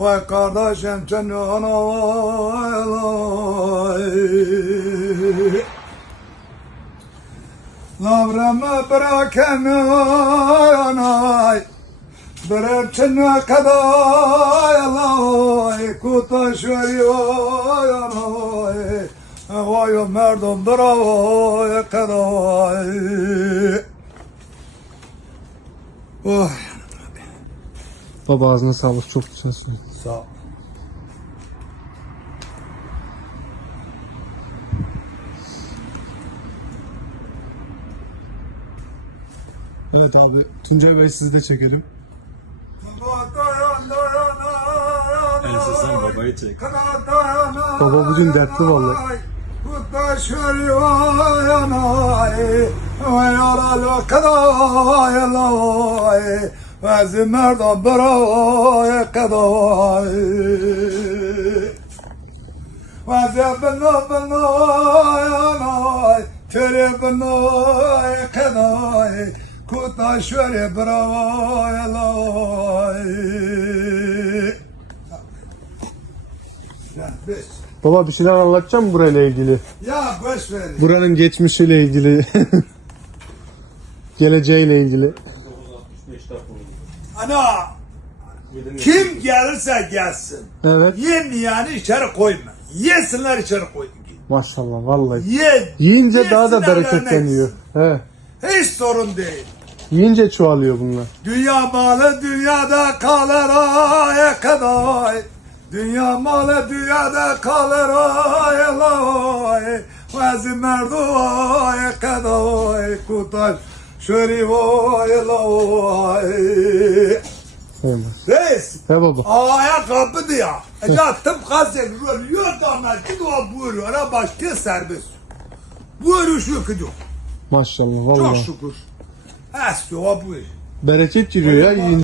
Vay kardeşim canım Lavrama bırakanay Bırakçına kadar Kutaşveri vay Vay merdum bravo kadar Oh. Baba ağzına sağlık, çok güzel söylüyor. Sağ ol. Evet abi, Tuncay Bey sizi de çekelim. Sen babayı çek. Baba bugün dertli vallahi. Merdom برای قضای وزی بنای تری بنای قضای کتاشوری برای لای Baba bir şeyler anlatacağım mı burayla ilgili? Ya boş ver. Buranın geçmişiyle ilgili. Geleceğiyle ilgili. Ana kim gelirse gelsin. Evet. Yemeyen içeri koyma. Yesinler içeri koy. Maşallah vallahi. Ye. Yiyince daha da yesinler, bereketleniyor. He. hiç sorun değil. Yiyince çoğalıyor bunlar. Dünya malı dünyada kalır ay kadar. Dünya malı dünyada kalır ay ay. Vezi merdu ay kadar. Kutaş şöri ay ay. Eyvallah. Reis. He baba. Ayakkabı diye. Yattım kaset rolüyor da git o buyuruyor. Ara başlıyor serbest. Buyuruyor şu gidiyor. Maşallah Çok vallahi. şükür. Eski o buyur. Bereket giriyor ya yiyince.